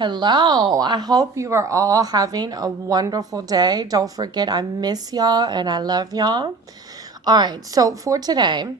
Hello. I hope you are all having a wonderful day. Don't forget, I miss y'all and I love y'all. All right. So for today,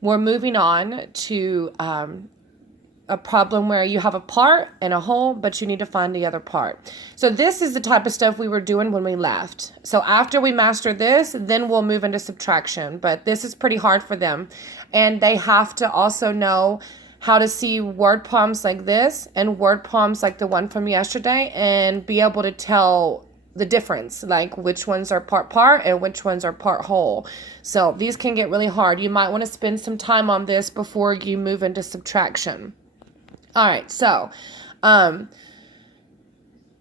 we're moving on to a problem where you have a part and a whole, but you need to find the other part. So this is the type of stuff we were doing when we left. So after we master this, then we'll move into subtraction. But this is pretty hard for them. And they have to also know how to see word problems like this and word problems like the one from yesterday and be able to tell the difference, like which ones are part and which ones are part whole. So these can get really hard. You might want to spend some time on this before you move into subtraction. All right, so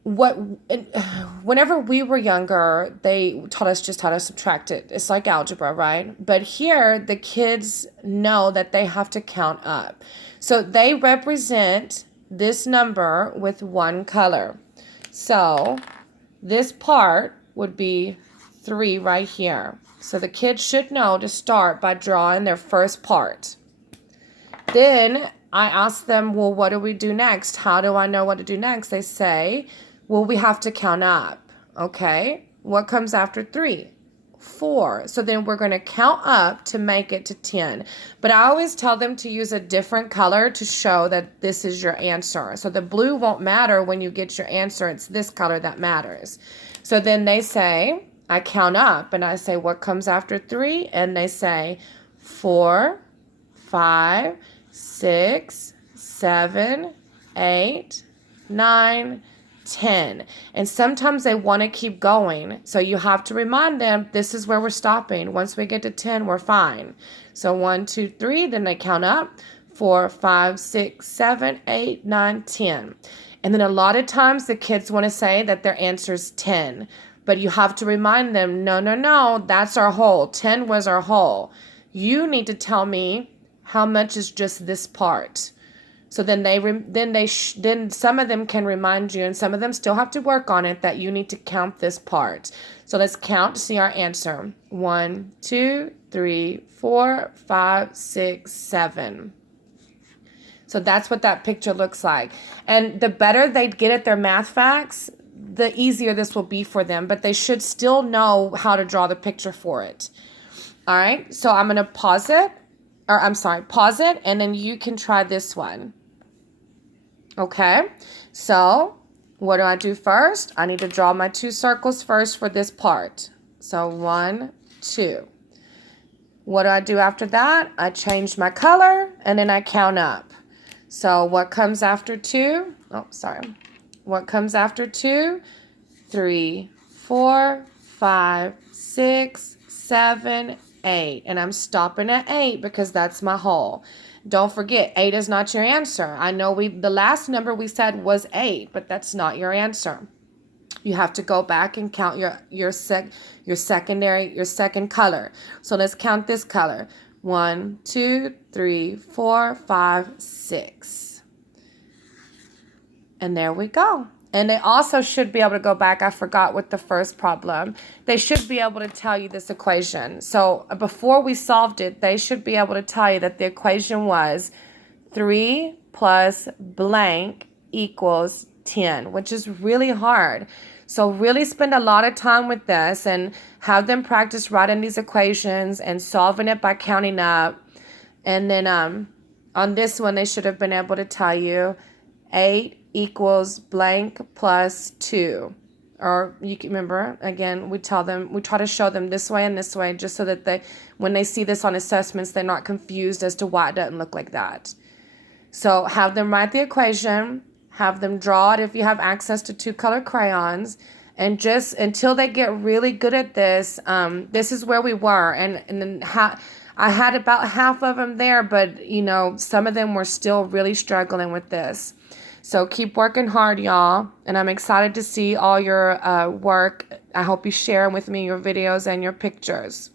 whenever we were younger, they taught us just how to subtract it. It's like algebra, right? But here, the kids know that they have to count up. So they represent this number with one color. So this part would be 3 right here. So the kids should know to start by drawing their first part. Then I ask them, well, what do we do next? How do I know what to do next? They say, well, we have to count up. Okay, what comes after 3? 4. So then we're going to count up to make it to 10. But I always tell them to use a different color to show that this is your answer. So the blue won't matter when you get your answer. It's this color that matters. So then they say, I count up, and I say, what comes after 3? And they say 4, 5, 6, 7, 8, 9, 10. And sometimes they want to keep going. So you have to remind them, this is where we're stopping. Once we get to 10, we're fine. So 1, 2, 3, then they count up. 4, 5, 6, 7, 8, 9, 10. And then a lot of times the kids want to say that their answer is 10. But you have to remind them, no, that's our whole. 10 was our whole. You need to tell me how much is just this part. So then then some of them can remind you, and some of them still have to work on it, that you need to count this part. So let's count to see our answer. 1, 2, 3, 4, 5, 6, 7. So that's what that picture looks like. And the better they get at their math facts, the easier this will be for them. But they should still know how to draw the picture for it. All right, so I'm going to pause it, and then you can try this one. Okay, so what do I do first? I need to draw my 2 circles first for this part. So 1, 2. What do I do after that? I change my color, and then I count up. So what comes after 2? What comes after 2? 3, 4, 5, 6, 7, 8. And I'm stopping at 8 because that's my whole. Don't forget, 8 is not your answer. I know the last number we said was 8, but that's not your answer. You have to go back and count your second color. So let's count this color. 1, 2, 3, 4, 5, 6. And there we go. And they also should be able to go back. I forgot with the first problem. They should be able to tell you this equation. So before we solved it, they should be able to tell you that the equation was 3 plus blank equals 10, which is really hard. So really spend a lot of time with this and have them practice writing these equations and solving it by counting up. And then on this one, they should have been able to tell you 8 equals blank plus 2. Or you can remember, again, we try to show them this way and this way, just so that when they see this on assessments, they're not confused as to why it doesn't look like that. So have them write the equation, have them draw it if you have access to 2-color crayons, and just until they get really good at this, this is where we were. And then I had about half of them there, but, some of them were still really struggling with this. So keep working hard, y'all. And I'm excited to see all your work. I hope you share with me your videos and your pictures.